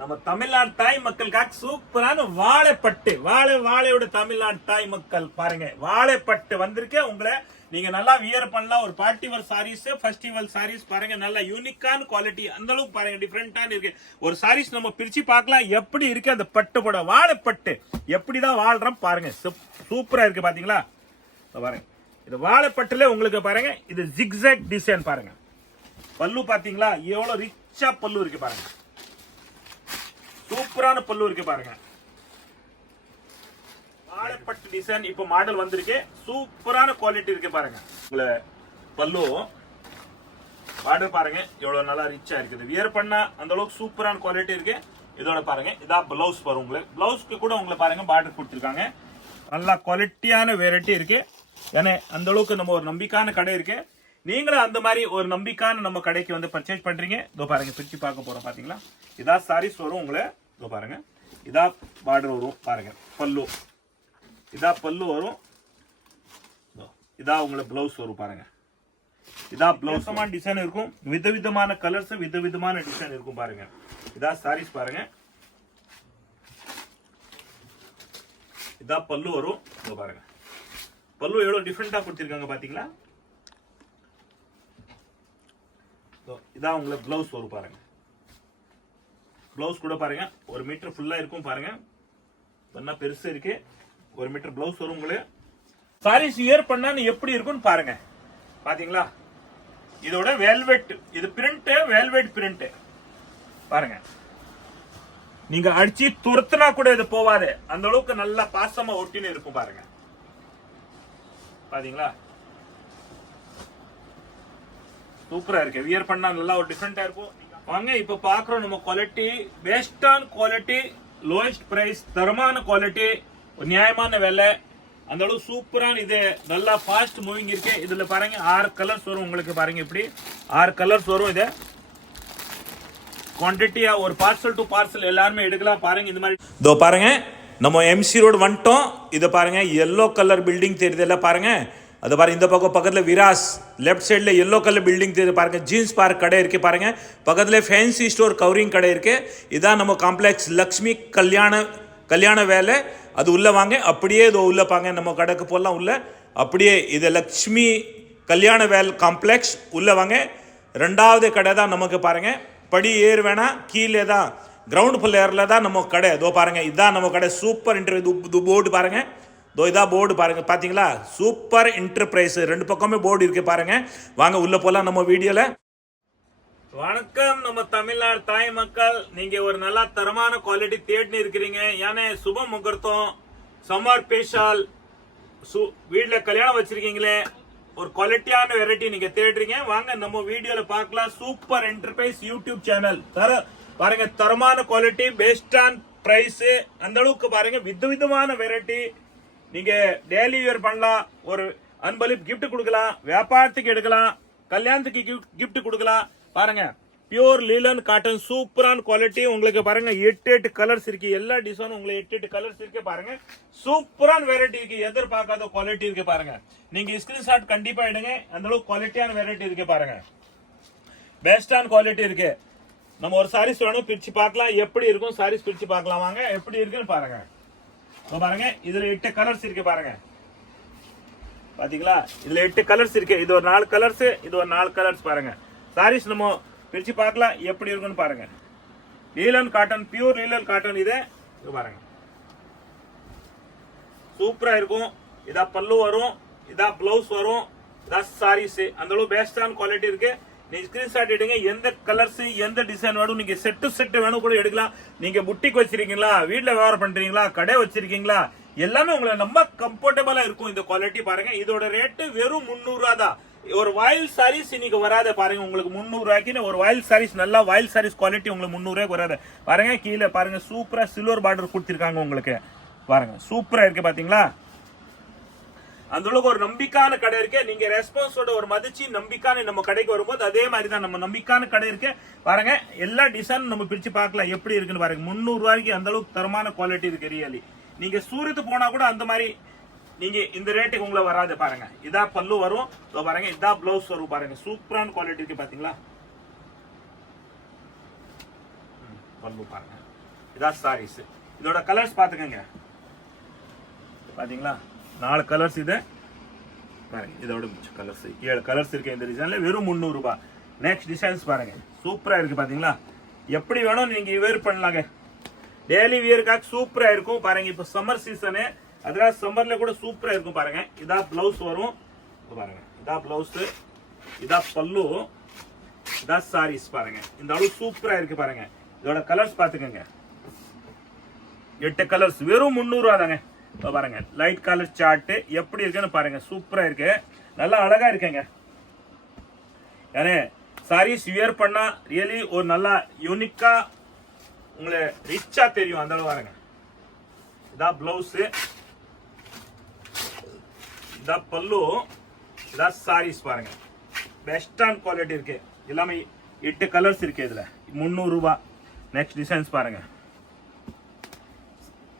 நம்ம தமிழ்நாடு தாய் மக்களுக்காக சூப்பரான வாழைப்பட்டு வாழையோட தமிழ்நாடு தாய் மக்கள் பாருங்க, வாழைப்பட்டு வந்திருக்கே. உங்களை நீங்க நல்லா வியர் பண்ணலாம். ஒரு பார்ட்டிவல் சாரீஸ், ஃபெஸ்டிவல் சாரீஸ் பாருங்க, நல்ல யூனிக்கான குவாலிட்டி, அந்த அளவுக்கு பாருங்க டிஃபரெண்டான இருக்கு. ஒரு சாரீஸ் நம்ம பிரிச்சு பார்க்கலாம் எப்படி இருக்கு அந்த பட்டு போட. வாழைப்பட்டு எப்படிதான் வாழ்றோம் பாருங்க, சூப்பரா இருக்கு பாத்தீங்களா. பாருங்க இது வாழைப்பட்டுல உங்களுக்கு பாருங்க, இது ஜிக்ஸாக் டிசைன் பாருங்க. பல்லு பாத்தீங்களா எவ்வளவு ரிச்சா பல்லு இருக்கு பாருங்க, சூப்பரான பல்லு இருக்கு பாருங்க. வாழைப்பட்டு டிசைன் இப்ப மாடல் வந்திருக்கு, சூப்பரான குவாலிட்டி இருக்கு பாருங்க. உங்களை பல்லு பார்டர் பாருங்க எவ்வளவு நல்லா ரிச்சா இருக்குது. வியர் பண்ணா அந்த அளவுக்கு சூப்பரான குவாலிட்டி இருக்கு. இதோட பாருங்க இதான் பிளவுஸ் வரும். உங்களுக்கு பிளவுஸ்க்கு கூட உங்களை பாருங்க பார்டர் கொடுத்துருக்காங்க. நல்லா குவாலிட்டியான வெரைட்டி இருக்கு. ஏன்னா அந்த அளவுக்கு நம்ம ஒரு நம்பிக்கையான கடை இருக்கு. நீங்களும் அந்த மாதிரி ஒரு நம்பிக்கையான நம்ம கடைக்கு வந்து பர்ச்சேஸ் பண்றீங்க. இதோ பாருங்க பிரிச்சு பார்க்க போறோம் பாத்தீங்களா. இதா சாரீஸ் வரும். உங்களை இதோ பாருங்க, இதா பார்டர் வரும் பாருங்க. பல்லு இதா பல்லு வரும். இதா உங்களுக்கு பிளவுஸ் வரும் பாருங்க. இதா பிளவுஸ் டிசைன் இருக்கும். விதவிதமான கலர்ஸ், விதவிதமான டிசைன் இருக்கும் பாருங்க. இதா சாரீஸ் பாருங்க. இதா பல்லு வரும். இதோ பாருங்க பல்லு எவ்வளவு டிஃபரெண்டா கொடுத்திருக்காங்க பாத்தீங்களா. இதான் உங்களுக்கு பிளவுஸ் வரும் பாருங்க. பிளவுஸ் கூட பாருங்க 1 மீட்டர் ஃபுல்லா இருக்கும் பாருங்க. நல்லா பெருசு இருக்கு. 1 மீட்டர் பிளவுஸ் வரும். உங்களுக்கு சாரீஸ் வியர் பண்ணா எப்படி இருக்கும்னு பாருங்க. பாத்தீங்களா இதோட வெல்வெட், இது பிரிண்ட், வெல்வெட் பிரிண்ட் பாருங்க. நீங்க அடிச்சு துரத்துனா கூட இது போவாது, அந்த அளவுக்கு நல்லா பாசமா ஒட்டின்னு இருக்கும் பாருங்க. பாத்தீங்களா சூப்பரா இருக்கு. வியர் பண்ணா நல்லா ஒரு டிஃபரெண்டா இருக்கும். வாங்க இப்ப பாக்குறோம் நம்ம குவாலிட்டி, பெஸ்டான குவாலிட்டி, லோயஸ்ட் பிரைஸ், தரமான குவாலிட்டி, நியாயமான விலை, அந்த அளவு சூப்பரான இது. நல்லா ஃபாஸ்ட் மூவிங் இருக்கு. இதுல பாருங்க 6 கலர்ஸ் வரும். உங்களுக்கு பாருங்க இப்படி 6 கலர்ஸ் வரும். இது குவான்டிட்டியா ஒரு பார்சல் டு பார்சல் எல்லாருமே எடுக்கலாம் பாருங்க. இந்த மாதிரி இதோ பாருங்க நம்ம எம்சி ரோடு வந்துட்டோம். இதை பாருங்க எல்லோ கலர் பில்டிங் தெரியுது பாருங்க. அது பாருங்க இந்த பக்கம் பக்கத்துல விராஸ், லெஃப்ட் சைடுல எல்லோ கலர் பில்டிங் தெரியுது பாருங்க. ஜீன்ஸ் பார்க் கடை இருக்கு பாருங்க. பக்கத்துல ஃபேன்சி ஸ்டோர் கவரிங் கடை இருக்கு. இதான் நம்ம காம்ப்ளெக்ஸ் லக்ஷ்மி கல்யாண வேலை. அது உள்ள வாங்க, அப்படியே இது உள்ள பாங்க. நம்ம கடைக்கு போடலாம் உள்ள. அப்படியே இது லக்ஷ்மி கல்யாண வேல் காம்ப்ளெக்ஸ் உள்ள வாங்க. 2வது கடை தான் நமக்கு பாருங்க. படி ஏறு வேணா, கீழே தான் கிரவுண்ட் ஃப்ளோர்ல தான் நம்ம கடை. இதோ பாருங்க இதான் நம்ம கடை. சூப்பர் இன்டர்வியூ போர்டு பாருங்க. இதோ இதா போர்டு பாருங்க. பாத்தீங்களா சூப்பர் என்டர்பிரைஸ். 2 பக்கமே போர்டு இருக்கு பாருங்க. வாங்க உள்ள போலாம் நம்ம வீடியோல. வணக்கம் நம்ம தமிழ்நாடு தாய் மக்கள். நீங்க ஒரு நல்ல தரமான குவாலிட்டி தேடின்னு இருக்கிறீங்க. ஏன்னா சுப முகூர்த்தம், சம்மர் ஸ்பெஷல், வீட்டுல கல்யாணம் வச்சிருக்கீங்களே, ஒரு குவாலிட்டியான வெரைட்டி நீங்க தேடுறீங்க. வாங்க நம்ம வீடியோல பார்க்கலாம். சூப்பர் என்டர்பிரைஸ் யூடியூப் சேனல் பாருங்க. தரமான குவாலிட்டி, பெஸ்டான பிரைஸ், அந்த அளவுக்கு பாருங்க. விதவிதமான வெரைட்டி நீங்க டெய்லி வியர் பண்ணலாம். ஒரு அன்பளிப்பு கிஃப்ட் கொடுக்கலாம், வியாபாரத்துக்கு எடுக்கலாம், கல்யாணத்துக்கு கிஃப்ட் கொடுக்கலாம். பாருங்க பியூர் லீலன் காட்டன், சூப்பரான குவாலிட்டி. உங்களுக்கு பாருங்க 8 கலர்ஸ் இருக்கு. எல்லா டிசைனும் உங்களுக்கு 8 கலர்ஸ் இருக்கு பாருங்க. சூப்பரான வெரைட்டி இருக்கு. எதிர்பார்க்காத குவாலிட்டி இருக்கு பாருங்க. நீங்க ஸ்கிரீன்ஷாட் கண்டிப்பா எடுங்க. அந்த அளவுக்கு குவாலிட்டியான வெரைட்டி இருக்கு பாருங்க. பெஸ்டான குவாலிட்டி இருக்கு. நம்ம ஒரு சாரீஸ் வேணும் பிரிச்சு பார்க்கலாம் எப்படி இருக்கும். சாரீஸ் பிரிச்சு பார்க்கலாம் வாங்க எப்படி இருக்குன்னு பாருங்க. பாருங்க இதுல 8 கலர்ஸ் இருக்கு பாருங்க. பாத்தீங்களா இதுல 8 கலர்ஸ் இருக்கு. இது ஒரு 4 கலர்ஸ், இது ஒரு 4 கலர்ஸ் பாருங்க. சாரீஸ் நம்ம பிரிச்சு பார்க்கலாம் எப்படி இருக்குன்னு பாருங்க. லீலன் காட்டன், பியூர் லீலன் காட்டன். இது பாருங்க சூப்பரா இருக்கும். இதா பல்லு வரும், இதா பிளவுஸ் வரும், இதா சாரீஸ். அந்த அளவு பெஸ்டான குவாலிட்டி இருக்கு. நீங்க ஸ்கிரீன்ஷாட் எடுங்க. எந்த கலர்ஸ், எந்த டிசைன் வேணும், நீங்க செட்டு வேணும் கூட எடுக்கலாம். நீங்க புட்டிக் வச்சிருக்கீங்களா, வீட்டுல வியாபாரம் பண்றீங்களா, கடை வச்சிருக்கீங்களா, எல்லாமே உங்களுக்கு ரொம்ப கம்ஃபர்டபுளா இருக்கும். இந்த குவாலிட்டி பாருங்க. இதோட ரேட்டு வெறும் 300 ரூபா தான். ஒரு வாயில் சாரீஸ் இன்னைக்கு வராத பாருங்க. உங்களுக்கு 300 ரூபாய்க்கு ஒரு வாயில் சாரீஸ், நல்லா வாயில் சாரீஸ் குவாலிட்டி உங்களுக்கு 300 ரூபாய்க்கு வராது பாருங்க. கீழே பாருங்க சூப்பரா சில்வர் பார்டர் கொடுத்திருக்காங்க உங்களுக்கு பாருங்க. சூப்பரா இருக்கு பாத்தீங்களா. அந்த அளவுக்கு ஒரு நம்பிக்கையான கடை இருக்கு. நீங்க ரெஸ்பான்ஸோட ஒரு மதிச்சு நம்பிக்கையான நம்ம கடைக்கு வரும்போது அதே மாதிரி தான் நம்ம நம்பிக்கையான கடை இருக்கு பாருங்க. எல்லா டிசைன் நம்ம பிரிச்சு பார்க்கலாம் எப்படி இருக்குன்னு பாருங்க. 300 ரூபாய்க்கு அந்த அளவுக்கு தரமான குவாலிட்டி இருக்கு. ரியலி நீங்க சூரத்து போனா கூட அந்த மாதிரி நீங்க இந்த ரேட்டுக்கு உங்களை வராது பாருங்க. இதா பல்லு வரும் பாருங்க. இதா பிளவுஸ் வரும் பாருங்க. சூப்பரான குவாலிட்டி இருக்கு பாத்தீங்களா. பல்லு பாருங்க. இதான் சாரீஸ். இதோட கலர்ஸ் பாத்துக்கங்க. பாத்தீங்களா 4 கலர்ஸ் இது பாருங்க. இதோட மிச்ச கலர்ஸ் 7 கலர்ஸ் இருக்கு இந்த டிசைன்ல. வெறும் 300 ரூபாய். நெக்ஸ்ட் டிசைன்ஸ் பாருங்க. சூப்பரா இருக்கு பாத்தீங்களா. எப்படி வேணும் நீங்க வேர் பண்ணலாங்க. டெய்லி வியர்க்காக சூப்பரா இருக்கும் பாருங்க. இப்போ சம்மர் சீசனு, அதனால சம்மர்ல கூட சூப்பரா இருக்கும் பாருங்க. இதா பிளவுஸ் வரும் பாருங்க. இதா பிளவுஸ், இதா பல்லு, இதா சாரீஸ் பாருங்க. இந்த அளவு சூப்பரா இருக்கு பாருங்க. இதோட கலர்ஸ் பாத்துக்கங்க. 8 கலர்ஸ் வெறும் 300 ரூபா தாங்க. பாருங்க லைட் கலர் சார்ட் எப்படி இருக்குன்னு பாருங்க. சூப்பரா இருக்கு, நல்லா அழகா இருக்குங்க. ஏன்னா சாரீஸ் வியர் பண்ணா ரியலி ஒரு நல்லா யூனிக்கா உங்களை ரிச்சா தெரியும் அந்த அளவு பாருங்க. இதா பிளவுஸ், இதா பல்லு, இதா சாரீஸ் பாருங்க. பெஸ்டான குவாலிட்டி இருக்கு. எல்லாமே 8 கலர்ஸ் இருக்கு இதுல. 300 ரூபாய். நெக்ஸ்ட் டிசைன்ஸ் பாருங்க.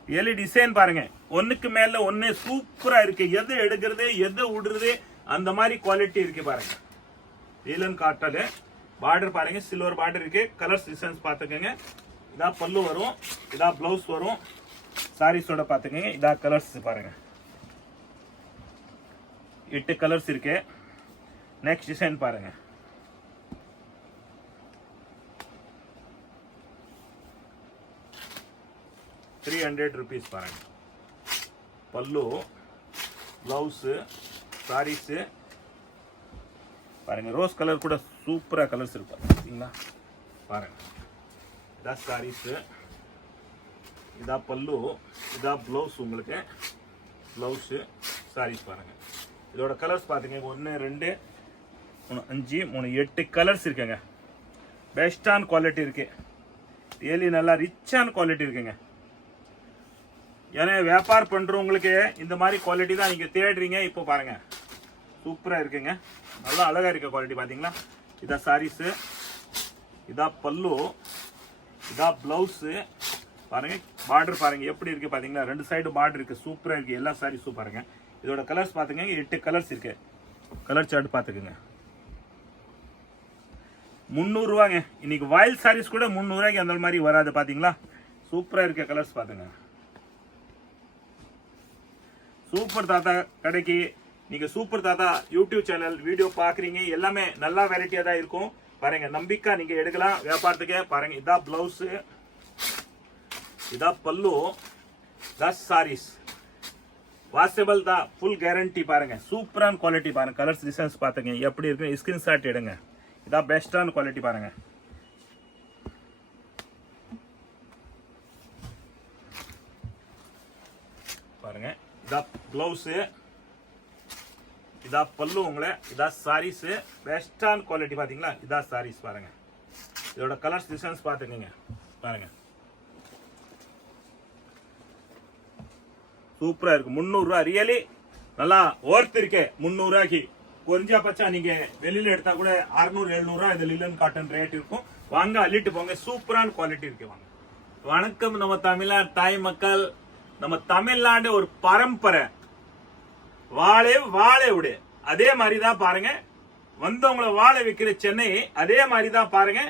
ரியலி டிசைன் பாருங்க. ஒண்ணுக்கு மேல ஒண்ணு சூப்பரா இருக்கு. எது எடுக்கிறது எது விடுறது அந்த மாதிரி குவாலிட்டி இருக்கு பாருங்க. ஈலன் காட்டல் பார்டர் பாருங்க. சில்வர் பார்டர் இருக்கு. கலர்ஸ் டிசைன்ஸ் பாத்துக்கங்க. இதா பல்லு வரும், இதா பிளவுஸ் வரும். சாரீஸோட பாத்துக்கங்க. இதா கலர்ஸ் பாருங்க. 8 கலர்ஸ் இருக்கு. நெக்ஸ்ட் டிசைன் பாருங்க. ₹300 பாருங்க. பல்லு, பிளவுஸ், சாரீஸ் பாருங்க. ரோஸ் கலர் கூட சூப்பரா கலர்ஸ் இருக்கு பாத்தீங்களா பாருங்க. இதா சாரீஸ், இதா பல்லு, இதா பிளவுஸ். உங்களுக்கு பிளவுஸ் சாரீஸ் பாருங்க. இதோட கலர்ஸ் பாத்தீங்க. 1 2 3 5 3 8 கலர்ஸ் இருக்குங்க. பெஸ்டான குவாலிட்டி இருக்கு. ரியலி நல்லா ரிச்சான குவாலிட்டி இருக்குங்க. ஏன்னா வியாபாரம் பண்றவங்களுக்கு இந்த மாதிரி குவாலிட்டி தான் நீங்க தேடுறீங்க. இப்போ பாருங்க சூப்பரா இருக்குங்க. நல்லா அழகா இருக்க குவாலிட்டி பாத்தீங்களா. இதா சாரீஸ், இதா பல்லு, இதா பிளவுஸ் பாருங்க. பார்டர் பாருங்க எப்படி இருக்கு பாத்தீங்களா. 2 சைடு பார்டர் இருக்கு. சூப்பரா இருக்கு. எல்லா சாரீஸும் பாருங்க. இதோட கலர்ஸ் பாத்துங்க. 8 கலர்ஸ் இருக்கு. கலர் சார்ட் பாத்துக்கங்க. 300 ரூபாங்க. இன்னைக்கு வாயில் சாரீஸ் கூட 300 ரூபாய்க்கு அந்த மாதிரி வராது பாத்தீங்களா. சூப்பரா இருக்க கலர்ஸ் பாத்துங்க. சூப்பர் தாத்தா கடைக்கு நீங்க சூப்பர் தாத்தா யூடியூப் சேனல் வீடியோ பாக்குறீங்க. எல்லாமே நல்ல வெரைட்டியா தான் இருக்கும் பாருங்க. நம்பிக்கை நீங்க எடுக்கலாம் வியாபாரத்துக்கு பாருங்க. இதா பிளவுஸ், இதா பல்லு, இதா சாரீஸ். வாஷபிள் தான். ஃபுல் கேரண்டி பாருங்க. சூப்பரான குவாலிட்டி பாருங்க. கலர்ஸ் டிசைன்ஸ் பாத்துங்க எப்படி இருக்கு. ஸ்கிரீன்ஷாட் எடுங்க. இதா பெஸ்டான குவாலிட்டி பாருங்க. பாருங்க இதா பிளவுஸ், இதா பல்லு உங்களை, இதா சாரீஸ். பெஸ்டான குவாலிட்டி பாத்தீங்களா. இதா சாரீஸ் பாருங்க. இதோட கலர்ஸ் டிசைன்ஸ் பாத்துக்கங்க பாருங்க. சூப்பரா இருக்கு. 300 ரூபாய் ரியலி நல்லா ஒர்த் இருக்கு. 300 ரூபாய்க்கு கொஞ்சம் பச்சா நீங்க வெளியில எடுத்தா கூட 600 700 ரூபாய் இது லிலன் காட்டன் ரேட் இருக்கும். வாங்க அள்ளிட்டு போங்க. சூப்பரான குவாலிட்டி இருக்கு. வாங்க. வணக்கம் நம்ம தமிழ்நாடு தாய் மக்கள். நம்ம தமிழ்நாடு ஒரு பரம்பரை வாழை விடு. அதே மாதிரிதான் பாருங்க. வந்தவங்களை வாழை வைக்கிற சென்னை அதே மாதிரிதான் பாருங்க.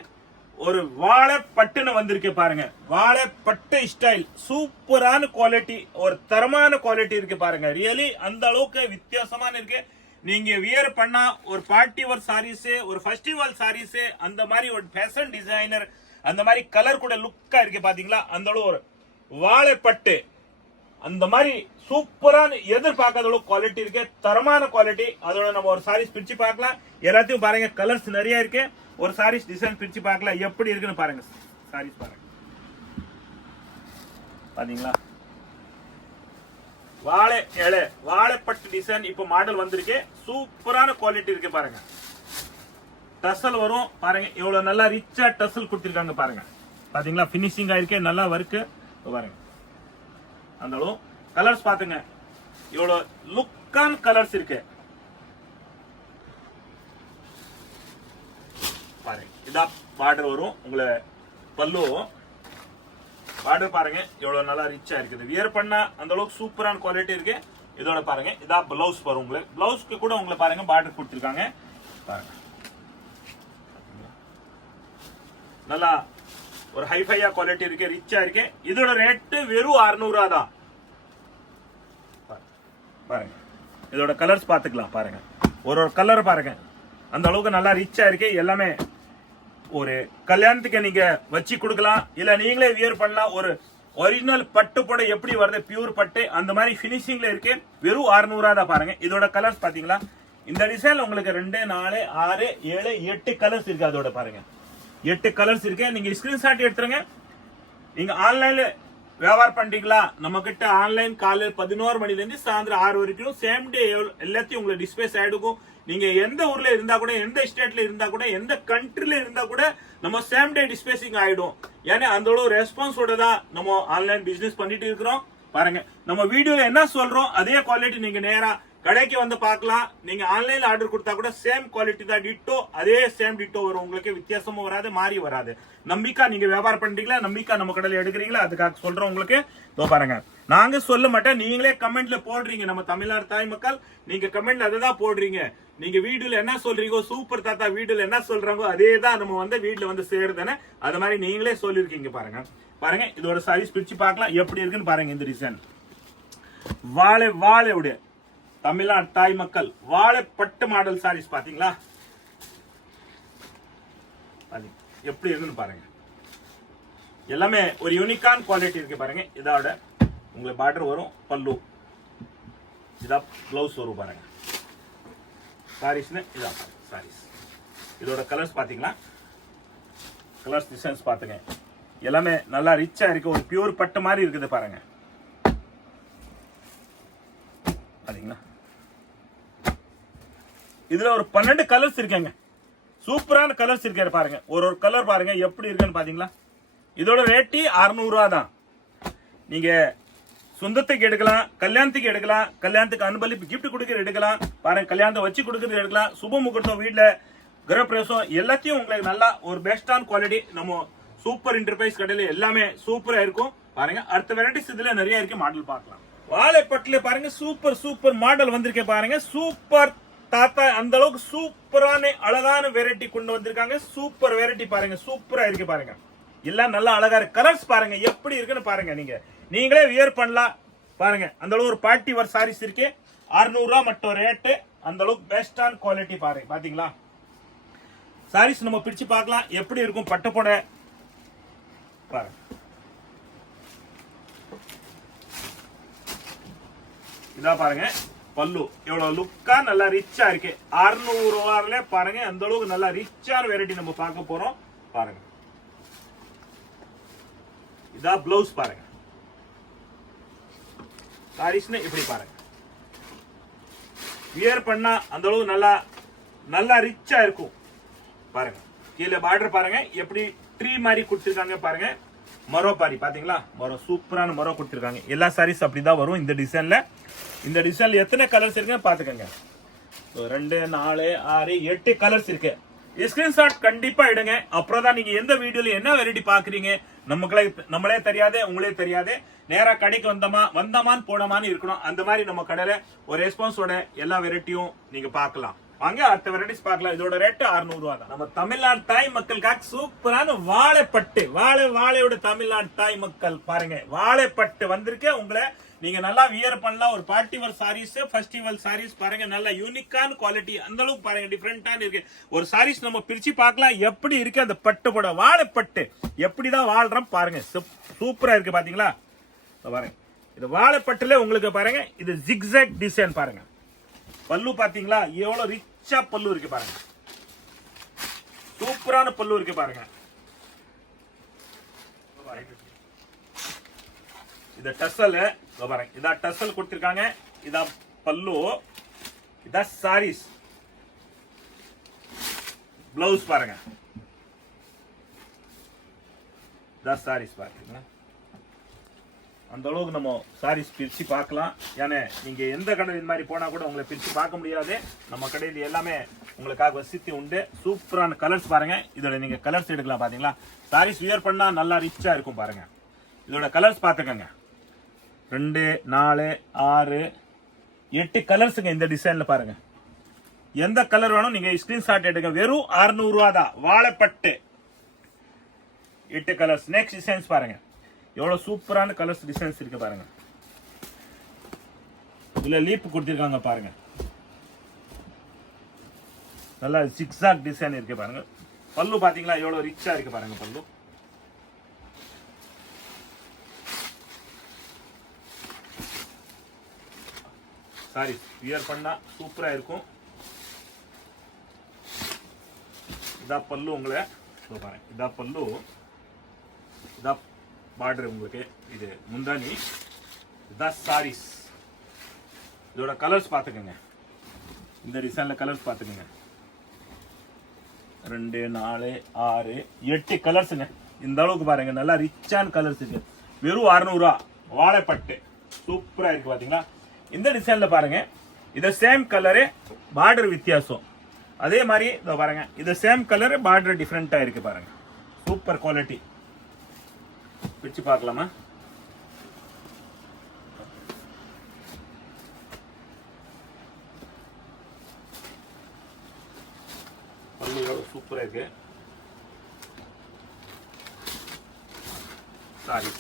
ஒரு வாழை பட்டுன்னு வந்திருக்கு பாருங்க. வாழை பட்டு ஸ்டைல் சூப்பரான குவாலிட்டி, ஒரு தரமான குவாலிட்டி இருக்கு பாருங்க. ரியலி அந்த அளவுக்கு வித்தியாசமான இருக்கு. நீங்க வியர் பண்ணா ஒரு பார்ட்டி ஒரு சாரீஸ், ஒரு ஃபெஸ்டிவல் சாரீஸ், அந்த மாதிரி ஒரு ஃபேஷன் டிசைனர் அந்த மாதிரி கலர் கூட லுக்கா இருக்கு பாத்தீங்களா. அந்த அளவு ஒரு வாழைப்பட்டு அந்த மாதிரி சூப்பரான எதிர்பார்க்காத அளவு குவாலிட்டி இருக்கு. தரமான குவாலிட்டி. அதோட நம்ம ஒரு சாரீஸ் பிரிச்சு பார்க்கலாம். எல்லாத்தையும் பாருங்க. கலர்ஸ் நிறைய இருக்கு. ஒரு சாரீஸ் டிசைன் பிரிச்சு பார்க்கலாம் எப்படி இருக்குன்னு பாருங்க. சாரீஸ் பாருங்க பாத்தீங்களா. வாழைப்பட்டு டிசைன் இப்ப மாடல் வந்திருக்கு. சூப்பரான குவாலிட்டி இருக்கு பாருங்க. டசல் வரும் பாருங்க. எவ்வளவு நல்லா ரிச்சா டசல் கொடுத்திருக்காங்க பாருங்க. பாத்தீங்களா பினிஷிங் ஆயிருக்கு. நல்லா ஒர்க் பாருங்க. அந்த அளவு கலர்ஸ் பாத்துங்க. இவ்வளவு லுக்கான கலர்ஸ் இருக்கு பாருங்க. இதா பார்டர் வரும் உங்களை. பல்லு பார்டர் பாருங்க. எவ்வளவு நல்லா ரிச்சா இருக்குது. வியர் பண்ணா அந்த அளவுக்கு சூப்பரான குவாலிட்டி இருக்கு. இதோட பாருங்க. இதா பிளவுஸ் வரும் உங்களுக்கு. பிளவுஸ்க்கு கூட உங்களை பாருங்க பார்டர் கொடுத்திருக்காங்க பாருங்க. நல்லா ஒரு ஹைஃபையா குவாலிட்டி இருக்கு, ரிச்சா இருக்கு. இதோட ரேட் வெறும் 600 ரூபா தான். பாருங்க, இதோட கலர்ஸ் பாத்துக்கலாம். பாருங்க, ஒரு கலர் பாருங்க, அந்த அளவுக்கு நல்லா ரிச்சா இருக்கு. எல்லாமே ஒரு கல்யாணத்துக்கு நீங்க வச்சு கொடுக்கலாம், இல்ல நீங்களே வியர் பண்ணலாம். ஒரு ஒரிஜினல் பட்டு புடவை எப்படி வருது, பியூர் பட்டு அந்த மாதிரி பினிஷிங்ல இருக்கு. வெறும் 600 ரூபா தான். பாருங்க, இதோட கலர்ஸ் பாத்தீங்களா? இந்த டிசைன் உங்களுக்கு 2, 4, 6, 7, 8 கலர்ஸ் இருக்கு. அதோட பாருங்க 8 கலர்ஸ் இருக்கு. நீங்க ஸ்கிரீன்ஷாட் எடுத்துருங்க. நீங்க ஆன்லைன்ல வியாபாரம் பண்றீங்களா? நம்ம கிட்ட ஆன்லைன் காலையில் 11 மணில இருந்து சாயந்தரம் 6 வரைக்கும் சேம் டே எல்லாத்தையும் உங்களுக்கு டிஸ்பேஸ் ஆயிடுக்கும். நீங்க எந்த ஊர்ல இருந்தா கூட, எந்த ஸ்டேட்ல இருந்தா கூட, எந்த கண்ட்ரில இருந்தா கூட நம்ம சேம் டே டிஸ்பேசிங் ஆயிடும். ஏன்னா அந்த அளவு ரெஸ்பான்ஸோட தான் நம்ம ஆன்லைன் பிசினஸ் பண்ணிட்டு இருக்கிறோம். பாருங்க, நம்ம வீடியோல என்ன சொல்றோம் அதே குவாலிட்டி நீங்க நேரா கடைக்கு வந்து பார்க்கலாம். நீங்க ஆன்லைன்ல ஆர்டர் கொடுத்தா கூட சேம் குவாலிட்டி தான், டிட்டோ அதே சேம் டிட்டோ வரும். உங்களுக்கு வித்தியாசமும் வராது, மாறி வராது. நம்பிக்கை நீங்க வியாபாரம் பண்றீங்களா, நம்பிக்கை நம்ம கடையில எடுக்கிறீங்களா, அதுக்காக சொல்றோம் உங்களுக்கு. பாருங்க, நாங்க சொல்ல மாட்டேன், நீங்களே கமெண்ட்ல போடுறீங்க. நம்ம தமிழ்நாடு தாய் மக்கள், நீங்க கமெண்ட்ல அதை தான் போடுறீங்க. நீங்க வீடியோல என்ன சொல்றீங்க, சூப்பர் தாத்தா வீடியோல என்ன சொல்றாங்க அதே தான் நம்ம வந்து வீட்டுல வந்து சேருதானே, அது மாதிரி நீங்களே சொல்லிருக்கீங்க. பாருங்க பாருங்க, இதோட சாரீஸ் பிரிச்சு பார்க்கலாம் எப்படி இருக்குன்னு பாருங்க. இந்த டிசைன் வாழைவுடைய தமிழ்நாடு தாய் மக்கள் வாழை பட்டு மாடல் சாரீஸ் பாத்தீங்களா? எப்படி இருக்குன்னு பாருங்க. எல்லாமே ஒரு யூனிக்கான குவாலிட்டி இருக்கு. பாருங்க, இதோட உங்களுக்கு பார்டர் வரும், பல்லு, இதா பிளவுஸ் வரும். பாருங்க, சாரீஸ்னு இதான் சாரீஸ். இதோட கலர்ஸ் பாத்தீங்களா? கலர்ஸ் டிசைன்ஸ் பாத்துங்க, எல்லாமே நல்லா ரிச்சா இருக்கு. ஒரு பியூர் பட்டு மாதிரி இருக்குது. பாருங்க பாத்தீங்களா? இதுல ஒரு 12 கலர்ஸ் இருக்குங்க. சூப்பரான கலர்ஸ் இருக்காரு. பாருங்க, ஒரு கலர் பாருங்க எப்படி இருக்குன்னு பாத்தீங்களா? இதோட ரேட்டு 600 ரூபா தான். நீங்க சொந்தத்துக்கு எடுக்கலாம், கல்யாணத்துக்கு எடுக்கலாம், கல்யாணத்துக்கு அன்பளிப்பு கிஃப்ட் கொடுக்கறது எடுக்கலாம். பாருங்க, கல்யாணத்தை வச்சு கொடுக்கறது எடுக்கலாம், சுப முகூர்த்தம், வீட்டுல கிரகப்பிரவேசம் எல்லாத்தையும் உங்களுக்கு நல்லா ஒரு பெஸ்டான குவாலிட்டி நம்ம சூப்பர் என்டர்பிரைஸ் கடையில எல்லாமே சூப்பரா இருக்கும். பாருங்க, அடுத்த வெரைட்டிஸ் இதுல நிறைய இருக்கு. மாடல் பார்க்கலாம். வாழைப்பட்டுல பாருங்க சூப்பர் மாடல் வந்திருக்கேன். பாருங்க, சூப்பர் தாத்தா அந்த அளவுக்கு சூப்பரான அழகான வெரைட்டி கொண்டு வந்திருக்காங்க. சூப்பர் வெரைட்டி பாருங்க, சூப்பரா இருக்கு. பாருங்க, எல்லாம் நல்லா அழகா இருக்கு. கலர்ஸ் பாருங்க எப்படி இருக்குன்னு பாருங்க. நீங்களே வியர் பண்ணலாம். பாருங்க, அந்த அளவு ஒரு பார்ட்டி வேர் சாரீஸ் இருக்கு. 600 ரூபா மட்டும் ரேட்டு. அந்த அளவுக்கு பெஸ்டான குவாலிட்டி பாருங்க. பாத்தீங்களா? சாரீஸ் நம்ம பிரிச்சு பார்க்கலாம் எப்படி இருக்கும். பட்டு போட பாருங்க, இதா பாருங்க பல்லு எவ்வளவு லுக்கா நல்லா ரிச்சா இருக்கு. 600 ரூபாயில பாருங்க, அந்த அளவுக்கு நல்லா ரிச்சான வெரைட்டி நம்ம பார்க்க போறோம். பாருங்க, இதா பிளவுஸ். பாருங்க, சாரீஸ்னு இப்படி பாருங்க. வியர் பண்ணா அந்த அளவு நல்லா ரிச்சா இருக்கும். பாருங்க, கீழே பார்டர் பாருங்க எப்படி ட்ரீ மாதிரி கொடுத்திருக்காங்க. பாருங்க, மரோ பாரி பாத்தீங்களா? மரோ சூப்பரான மரோ கொடுத்திருக்காங்க. எல்லா சாரீஸ் அப்படிதான் வரும் இந்த டிசைன்ல. இந்த டிசைன்ல எத்தனை கலர்ஸ் இருக்கு பாத்துக்கங்க. 2, 4, 6, 8 கலர்ஸ் இருக்கு. ஸ்கிரீன்ஷாட் கண்டிப்பா எடுங்க. அப்புறம் தான் நீங்க எந்த வீடியோல என்ன வெரைட்டி பாக்குறீங்க நம்மளே தெரியாது, உங்களே தெரியாது. நேரா கடைக்கு வந்தமான்னு போனமான்னு இருக்கணும். அந்த மாதிரி நம்ம கடையில ஒரு ரெஸ்பான்ஸோட எல்லா வெரைட்டியும் நீங்க பார்க்கலாம். வாங்க அடுத்த வெரைட்டிஸ் பார்க்கலாம். இதோட ரேட் 600 ரூபா தான். நம்ம தமிழ்நாடு தாய் மக்களுக்காக சூப்பரான வாழைப்பட்டு வாழையோட தமிழ்நாடு தாய் மக்கள் பாருங்க, வாழைப்பட்டு வந்திருக்க. உங்களை நீங்க நல்லா வியர் பண்ணலாம். ஒரு party wear sarees, festival sarees பாருங்க, நல்ல யூனிக்கான குவாலிட்டி. அந்த அளவுக்கு பாருங்க டிஃபரெண்டான இருக்கு. ஒரு சாரீஸ் நம்ம பிரிச்சு பார்க்கலாம் எப்படி இருக்கு. அந்த பட்டு போட வாழைப்பட்டு எப்படிதான் வாழ்றோம் பாருங்க, சூப்பரா இருக்கு. பாத்தீங்களா? பாருங்க, இது வாழைப்பட்டுல உங்களுக்கு பாருங்க, இது ஜிக்ஸாக் டிசைன் பாருங்க. பல்லு பாத்தீங்களா? எவ்வளவு ரிச்சா பல்லு இருக்கு பாருங்க, சூப்பரான பல்லு இருக்கு பாருங்க. இத டசல் பாருங்க, இதா டசல் கொடுத்திருக்காங்க. இதா பல்லு, இதா சாரீஸ். பிளவுஸ் பாருங்க, இதா சாரீஸ் பாருங்க. அந்த அளவுக்கு நம்ம சாரீஸ் பிரிச்சு பார்க்கலாம். ஏன்னா நீங்க எந்த கடை இந்த மாதிரி போனா கூட உங்களை பிரிச்சு பார்க்க முடியாது. நம்ம கடையில் எல்லாமே உங்களுக்காக வசதி உண்டு. சூப்பரான கலர்ஸ் பாருங்க. இதோட நீங்க கலர்ஸ் எடுக்கலாம். பாத்தீங்களா? சாரீஸ் வியர் பண்ணா நல்லா ரிச்சா இருக்கும். பாருங்க, இதோட கலர்ஸ் பாத்துக்கங்க. 2, 4, 6, 8 கலர்ஸுங்க இந்த டிசைன்ல பாருங்க. எந்த கலர் வேணும் நீங்க ஸ்கிரீன்ஷாட் எடுங்க. வெறும் 600 ரூபா தான். வாழைப்பட்டு 8 கலர்ஸ். நெக்ஸ்ட் டிசைன்ஸ் பாருங்க, எவ்வளவு சூப்பரான கலர்ஸ் டிசைன்ஸ் இருக்கு பாருங்க. இதுல லீப் கொடுத்திருக்காங்க பாருங்க, நல்லா ஜிக்ஸாக் டிசைன் இருக்கு பாருங்க. பல்லு பாத்தீங்களா எவ்வளவு ரிச்சா இருக்கு பாருங்க பல்லு. சாரி வியர் பண்ணா சூப்பரா இருக்கும். இதா பல்லு உங்களை பாருங்க, இதா பல்லு, இதா பார்டர் உங்களுக்கு, இது முந்தானி, இதா சாரீஸ். இதோட கலர்ஸ் பார்த்துக்கோங்க, இந்த டிசைன்ல கலர்ஸ் பார்த்துக்கோங்க. 2 4 6 8 கலர்ஸுங்க. இந்த அளவுக்கு பாருங்க, நல்லா ரிச்சான கலர்ஸ் இருக்கு. வெறும் 600 ரூபா. வாழைப்பட்டு சூப்பரா இருக்கு பாத்தீங்களா. இந்த டிசைன்ல பாருங்க, இது சேம் கலரு, பார்டர் வித்தியாசம். அதே மாதிரி இதோ பாருங்க, இது சேம் கலர், பார்டர் டிஃப்ரெண்டா இருக்கு பாருங்க. Super quality. பிச்சு பார்க்கலாமா? சூப்பரா இருக்கு. Sorry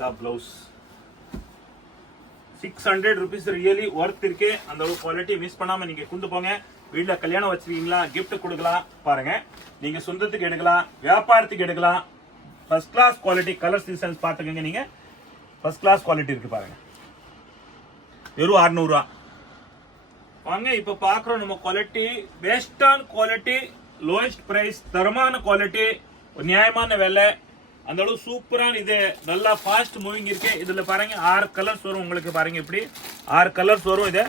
the blouse 600 rupees really worth இருக்கு. அந்த ஒரு குவாலிட்டி மிஸ் பண்ணாம நீங்க கொண்டு போங்க. வீட்ல கல்யாணம் வச்சிருக்கீங்களா, gift கொடுக்கலாம் பாருங்க. நீங்க சொந்தத்துக்கு எடுக்கலாம், வியாபாரத்துக்கு எடுக்கலாம். First class quality colours designs பாத்துக்கங்க. நீங்க ஃபர்ஸ்ட் கிளாஸ் குவாலிட்டி இருக்கு பாருங்க. வெறும் 600 ரூபா. வாங்க இப்ப பாக்குறோம் நம்ம குவாலிட்டி, பெஸ்டான குவாலிட்டி, லோயஸ்ட் பிரைஸ், தரமான குவாலிட்டி, நியாயமான விலை, அந்த அளவு சூப்பரான. இது நல்லா ஃபாஸ்ட் மூவிங் இருக்கு. இதுல பாருங்க 6 கலர்ஸ் வரும் உங்களுக்கு. பாருங்க இப்படி 6 கலர்ஸ் வரும். இது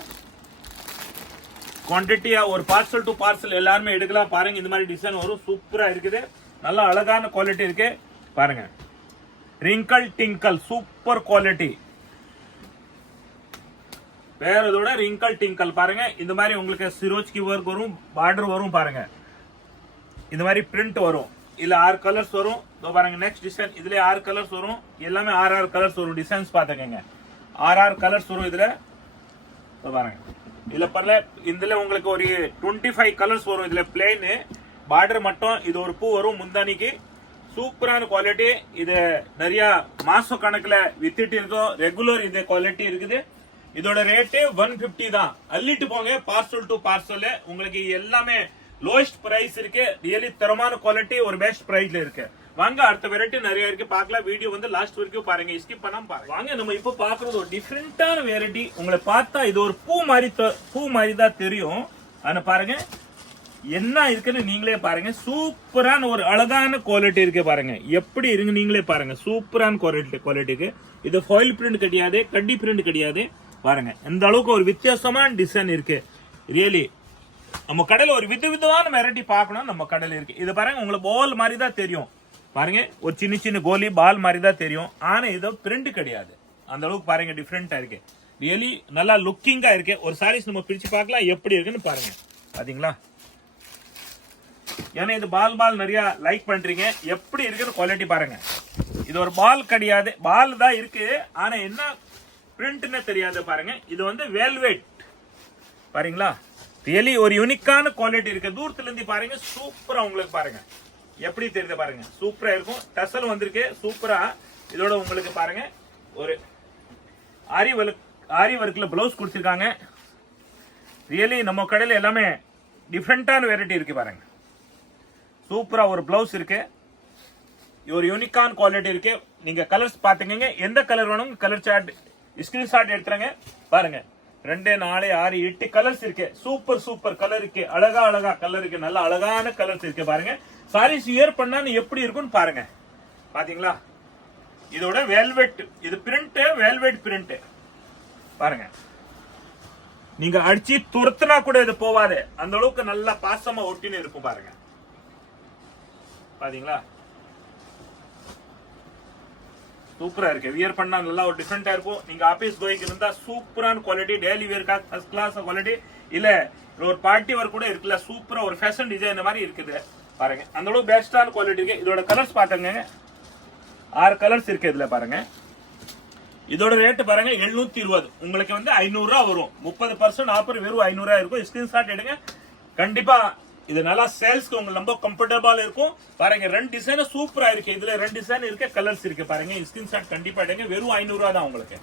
குவான்டிட்டியா ஒரு பார்சல் டு பார்சல் எல்லாருமே எடுக்கலாம் பாருங்க. இந்த மாதிரி டிசைன் வரும், சூப்பரா இருக்குது. நல்ல அழகான குவாலிட்டி இருக்கு பாருங்க. ரிங்கிள் டிங்கிள் சூப்பர் குவாலிட்டி. வேற இதோட ரிங்கிள் டிங்கிள் பாருங்க. இந்த மாதிரி உங்களுக்கு சிரோஜ்கி ஒர்க் வரும், பார்டர் வரும் பாருங்க. இந்த மாதிரி பிரிண்ட் வரும். இதுல 6 கலர்ஸ் வரும். இதோ பாருங்க நெக்ஸ்ட் டிசைன். இதுல 6 கலர்ஸ் வரும். எல்லாமே 6 கலர்ஸ் வரும். டிசைன்ஸ் பாத்துக்கங்க, 6 கலர்ஸ் வரும் இதுல. பாருங்க இதுல பரல, இதுல உங்களுக்கு ஒரு 25 கலர்ஸ் வரும். இதுல பிளெயின் பார்டர் மட்டும். இது ஒரு பூ வரும் முந்தானிக்கு. சூப்பரான குவாலிட்டி. இது நிறைய மாச கணக்குல வித்துட்டு இருக்கோம். ரெகுலர் இது குவாலிட்டி இருக்குது. இதோட ரேட்டு 150 தான். அள்ளிட்டு போங்க பார்சல் டு பார்சல். உங்களுக்கு எல்லாமே லோயஸ்ட் பிரைஸ் இருக்கு. ரியலி தரமான குவாலிட்டி, ஒரு பெஸ்ட் பிரைஸ்ல இருக்கு. வாங்க அடுத்த வெரைட்டி நிறைய இருக்கு பார்க்கலாம். வீடியோ வந்து லாஸ்ட் வரைக்கும் பாருங்க, ஸ்கிப் பண்ணாம பாருங்க. வாங்க நம்ம இப்ப பாக்குறது ஒரு டிஃபரெண்டான வெரைட்டி. உங்களை பார்த்தா இது ஒரு பூ மாதிரி தான் தெரியும். ஆனா பாருங்க என்ன இருக்குன்னு நீங்களே பாருங்க. சூப்பரான ஒரு அழகான குவாலிட்டி இருக்கு பாருங்க. எப்படி இருக்கு நீங்களே பாருங்க. சூப்பரான குவாலிட்டிக்கு. இது ஃபாயில் பிரிண்ட் கிடையாது, கட்டி பிரிண்ட் கிடையாது. பாருங்க எந்த அளவுக்கு ஒரு வித்தியாசமான டிசைன் இருக்கு. ரியலி நம்ம கடையில ஒரு விதவிதமான வெரைட்டி பார்க்கணும். நம்ம கடையில இருக்கு. இது பாருங்க உங்களுக்கு பால் மாதிரி தான் தெரியும். பாருங்க ஒரு சின்ன சின்ன கோலி பால் மாதிரி தான் தெரியும். ஆனா இது பிரிண்ட் கிடையாது. அந்த அளவுக்கு பாருங்க டிஃபரெண்டா இருக்கு. ரியலி நல்லா லுக்கிங்கா இருக்கு. ஒரு சாரீஸ் நம்ம பிரிச்சு பார்க்கலாம் எப்படி இருக்குன்னு பாருங்க. பாத்தீங்களா, ஏன்னா இது பால் நிறைய லைக் பண்றீங்க. எப்படி இருக்குன்னு குவாலிட்டி பாருங்க. இது ஒரு பால் கிடையாது, பால் தான் இருக்கு. ஆனா என்ன பிரிண்ட்னு தெரியாது பாருங்க. இது வந்து வெல்வெட் பாருங்களா. ரியலி ஒரு யூனிக்கான குவாலிட்டி இருக்கு. தூரத்துல இருந்து பாருங்க, சூப்பரா உங்களுக்கு பாருங்க எப்படி தெரியுது பாருங்க. சூப்பரா இருக்கும். டசல் வந்திருக்கு சூப்பரா. இதோட உங்களுக்கு பாருங்க ஒரு ஆரி ஒர்க்ல பிளவுஸ் கொடுத்திருக்காங்க. ரியலி நம்ம கடையில எல்லாமே டிஃபரெண்டான வெரைட்டி இருக்கு பாருங்க. சூப்பரா ஒரு பிளவுஸ் இருக்கு. ஒரு யூனிக்கான குவாலிட்டி இருக்கு. நீங்க கலர்ஸ் பாத்துக்கங்க. எந்த கலர் வேணும் கலர் சார்ட் ஸ்கிரீன்ஷாட் எடுத்துறங்க பாருங்க. 2 4 6 8 கலர்ஸ் இருக்கு. சூப்பர் கலர் இருக்கு. அழகா கலர் இருக்கு. நல்ல அழகான கலர்ஸ் இருக்கு பாருங்க. சாரீஸ் வியர் பண்ணா எப்படி இருக்கும்னு பாருங்க. பாத்தீங்களா, இதோட வெல்வெட், இது பிரிண்ட் வெல்வெட் பிரிண்ட் பாருங்க. நீங்க அடிச்சு துரத்துனா கூட இது போவாது. அந்த அளவுக்கு நல்லா பாசமா ஒட்டின்னு இருக்கும் பாருங்க. பாத்தீங்களா, சூப்பரா இருக்கு. வியர் பண்ணா நல்லா ஒரு டிஃபரெண்டா இருக்கும். நீங்க ஆபீஸ் கோயிங் இருந்தா சூப்பரான quality, daily wear first class quality. இல்ல ஒரு பார்ட்டி ஒர்க் கூட இருக்குல்ல, சூப்பரா ஒரு ஃபேஷன் டிசைன் மாதிரி இருக்குது பாருங்க. அந்த அளவுக்கு பெஸ்டான குவாலிட்டி இருக்கு. இதோட கலர்ஸ் பாத்துங்க, 6 கலர்ஸ் இருக்கு இதுல பாருங்க. இதோட ரேட் பாருங்க 720. உங்களுக்கு வந்து 500 ரூபா வரும். 30% ஆஃபர் வெறும் 500 ரூபா இருக்கும். ஸ்கிரீன்ஷாட் எடுங்க. கண்டிப்பா இது நல்லா சேல்ஸ்க்கு உங்களுக்கு ரொம்ப கம்ஃபர்டபுளா இருக்கும். பாருங்க ரெண்டு டிசைன் சூப்பரா இருக்கு. இதுல ரெண்டு டிசைன் இருக்கு, கலர்ஸ் இருக்கு. பாருங்க ஸ்கிரீன்ஷாட் கண்டிப்பா எடுங்க. வெறும் 500 ரூபாய் தான் உங்களுக்கு.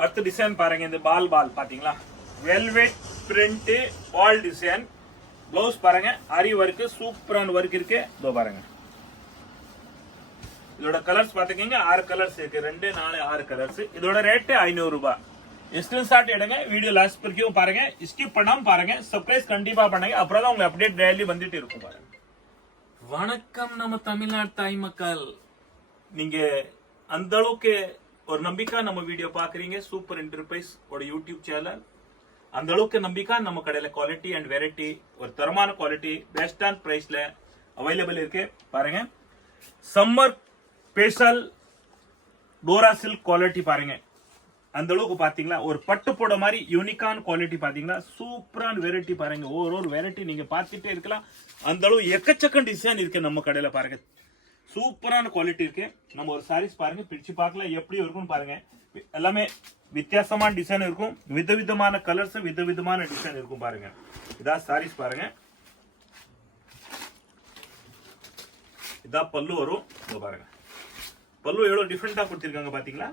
அடுத்த டிசைன் பாருங்க, இந்த பால் பாத்தீங்களா, வெல்வெட் பிரிண்ட் பால் டிசைன். ப்ளவுஸ் பாருங்க ஆரி ஒர்க், சூப்பரான ஒர்க் இருக்கு. இதோ பாருங்க இதோட கலர்ஸ் பாத்துக்கீங்க, 6 கலர்ஸ் இருக்கு. 2 4 6 கலர்ஸ். இதோட ரேட் 500 ரூபாய். ஸ்கிரீன்ஷாட் எடுங்க. வீடியோ லாஸ்ட் வரைக்கும் பாருங்க, ஸ்கிப் பண்ணாம பாருங்க. சப்ஸ்கிரைப் கண்டிப்பா பண்ணுங்க, அப்புறம் தான் உங்களுக்கு அப்டேட் டெய்லி வந்துட்டு இருக்கும். பாருங்க. வணக்கம் நம்ம தமிழ்நாடு தாய் மக்கள். நீங்க அந்த அளவுக்கு ஒரு நம்பிக்கை நம்ம வீடியோ பாக்குறீங்க. சூப்பர் என்டர்பிரைஸ் ஒரு யூடியூப் சேனல். அந்த அளவுக்கு நம்பிக்கை நம்ம கடையில குவாலிட்டி அண்ட் வெரைட்டி, ஒரு தரமான குவாலிட்டி பெஸ்டான பிரைஸ்ல அவைலபிள் இருக்கு. பாருங்க summer special Dora silk quality பாருங்க. அந்த அளவுக்கு பாத்தீங்களா, ஒரு பட்டு போட மாதிரி யூனிக்கான குவாலிட்டி பாத்தீங்களா, சூப்பரான வெரைட்டி பாருங்க. ஒரு வெரைட்டி நீங்க பார்த்துட்டே இருக்கலாம். அந்த அளவு எக்கச்சக்க டிசைன் இருக்கு நம்ம கடையில. பாருங்க சூப்பரான குவாலிட்டி இருக்கு. நம்ம ஒரு சாரீஸ் பாருங்க பிரிச்சு பார்க்கலாம் எப்படி இருக்கும்னு பாருங்க. எல்லாமே வித்தியாசமான டிசைன் இருக்கும், விதவிதமான கலர்ஸ், விதவிதமான டிசைன் இருக்கும். பாருங்க இதான் சாரீஸ் பாருங்க. இதான் பல்லு வரும். பாருங்க பல்லு எவ்வளவு டிஃபரெண்டா கொடுத்திருக்காங்க பாத்தீங்களா.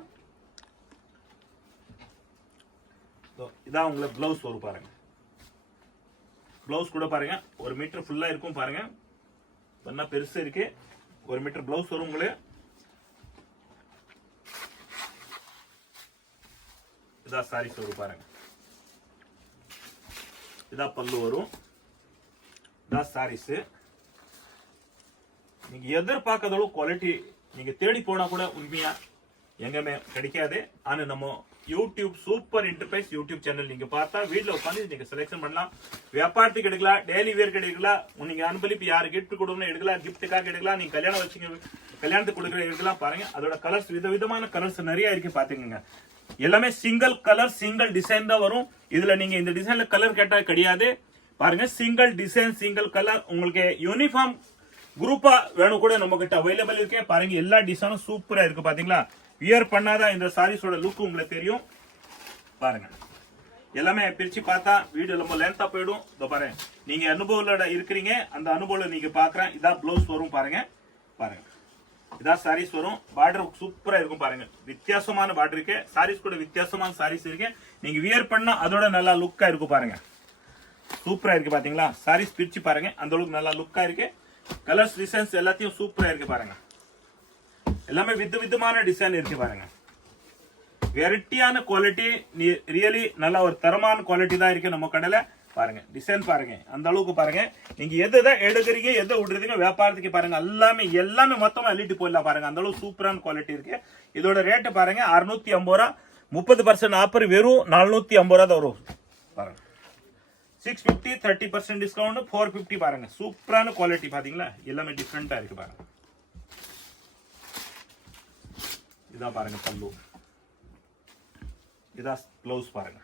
இதான் உங்களுக்கு பிளவுஸ் வரும். பாருங்க பிளவுஸ் கூட பாருங்க 1 மீட்டர் ஃபுல்லா இருக்கும். பாருங்க என்ன பெருசு இருக்கு. 1 மீட்டர் பிளவுஸ் வரும் உங்களுக்கு. இதான் சாரீஸ் வரும். பாருங்க இதான் பல்லு வரும். இதான் சாரீஸ். நீங்க எதிர்பார்க்காத அளவு குவாலிட்டி நீங்க தேடி போனா கூட உண்மையா எங்கமே கிடைக்காது. ஆனா நம்ம YouTube super enterprise YouTube channel நீங்க பார்த்தா வீட்டுல உட்காந்து நீங்க செலக்ஷன் பண்ணலாம். வியாபாரத்துக்கு எடுக்கலாம், டெய்லி வேர்க்கு எடுக்கலாம், நீங்க அன்பளிப்பு யாரு கிஃப்ட் கொடுக்கணும் எடுக்கலாம், கிஃப்ட்டுக்காக எடுக்கலாம், நீங்க கல்யாணம் வச்சுங்க கல்யாணத்துக்கு கொடுக்குற எடுக்கலாம். பாருங்க அதோட கலர்ஸ் விதவிதமான கலர்ஸ் நிறைய இருக்கு. பாத்துக்கோங்க எல்லாமே சிங்கிள் கலர் சிங்கிள் டிசைன் தான் வரும். இதுல நீங்க இந்த டிசைன்ல கலர் கேட்டா கிடையாது. பாருங்க சிங்கிள் டிசைன் சிங்கிள் கலர். உங்களுக்கு யூனிஃபார்ம் குரூப்பா வேணும் கூட நம்ம கிட்ட அவைலபிள் இருக்கு. பாருங்க எல்லா டிசைனும் சூப்பரா இருக்கு. பாத்தீங்களா வியர் பண்ணாதான் இந்த சாரீஸோட லுக் உங்களுக்கு தெரியும். பாருங்க எல்லாமே பிரிச்சு பார்த்தா வீடியோ ரொம்ப லென்த்தா போயிடும். பாருங்க நீங்க அனுபவத்தோட இருக்கிறீங்க, அந்த அனுபவம் நீங்க பாக்குறேன். இதான் பிளவுஸ் வரும். பாருங்க பாருங்க இதான் சாரீஸ் வரும். பார்டர் சூப்பரா இருக்கும். பாருங்க வித்தியாசமான பார்டர் இருக்கு. சாரீஸ் கூட வித்தியாசமான சாரீஸ் இருக்கு. நீங்க வியர் பண்ணா அதோட நல்லா லுக்கா இருக்கும். பாருங்க சூப்பரா இருக்கு. பாத்தீங்களா சாரீஸ் பிரிச்சு பாருங்க, அந்த அளவுக்கு நல்லா லுக்கா இருக்கு. கலர்ஸ் டிசைன்ஸ் எல்லாத்தையும் சூப்பரா இருக்கு. பாருங்க எல்லாமே விதவிதமான டிசைன் இருக்கு. பாருங்க வெரைட்டியான குவாலிட்டி, ரியலி நல்ல ஒரு தரமான குவாலிட்டி தான் இருக்கு நம்ம கடையில. பாருங்க டிசைன் பாருங்க, அந்த அளவுக்கு பாருங்க. நீங்க எதுதான் எடுக்கிறீங்க எதை விடுறீங்க வியாபாரத்துக்கு பாருங்க, எல்லாமே மொத்தமா அள்ளிட்டு போயிடலாம். பாருங்க அந்த அளவுக்கு சூப்பரான குவாலிட்டி இருக்கு. இதோட ரேட்டு பாருங்க 650 ரூபா. 30% ஆஃபர் வெறும் 450 ரூபா தான் வரும். பாருங்க 650 30% டிஸ்கவுண்ட் 450. பாருங்க சூப்பரான குவாலிட்டி பாத்தீங்களா, எல்லாமே டிஃபரெண்டா இருக்கு. பாருங்க இதான் பாருங்க பல்லு, இதான் பிளவுஸ். பாருங்க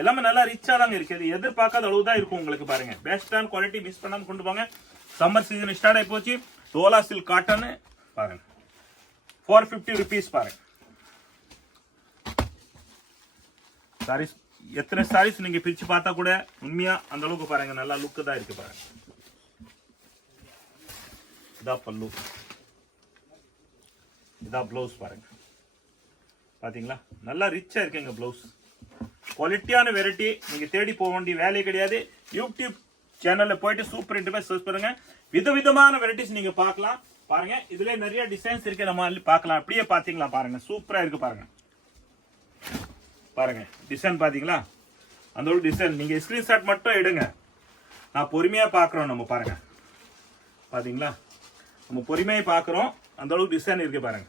எல்லாமே நல்லா ரிச்சா தாங்க இருக்குது. எதிர்பார்க்காத அளவு தான் இருக்கும் உங்களுக்கு. பாருங்க பெஸ்டான குவாலிட்டி, மிஸ் பண்ணாம கொண்டு போங்க. சம்மர் சீசன் ஸ்டார்ட் ஆகி போச்சு. டோலா சில்க் காட்டன் பாருங்க 450 rupees. பாருங்க சாரீஸ் எத்தனை சாரீஸ் நீங்க பிரிச்சு பார்த்தா கூட உண்மையா அந்த அளவுக்கு பாருங்க நல்லா லுக் தான் இருக்கு. பாருங்க இதான் பல்லு, இதான் பிளவுஸ். பாருங்க பாத்தீங்களா நல்லா ரிச்சா இருக்குங்க பிளவுஸ். குவாலிட்டியான வெரைட்டி, நீங்க தேடி போக வேண்டிய வேலையே கிடையாது. யூடியூப் சேனல்ல போயிட்டு சூப்பர் என்டர்பிரைஸ் சர்ச் பண்ணுங்க, விதவிதமான வெரைட்டிஸ் நீங்க பார்க்கலாம். பாருங்க இதுல நிறைய டிசைன்ஸ் இருக்கு, நம்ம பார்க்கலாம். அப்படியே பாத்தீங்களா பாருங்க சூப்பரா இருக்கு. பாருங்க பாருங்க டிசைன் பாத்தீங்களா, அந்த ஒரு டிசைன் நீங்க ஸ்கிரீன்ஷாட் மட்டும் எடுங்க. நான் பொறுமையா பாக்குறோம் நம்ம. பாருங்க பாத்தீங்களா நம்ம பொறுமையா பாக்குறோம், அந்த அளவுக்கு டிசைன் இருக்கு. பாருங்க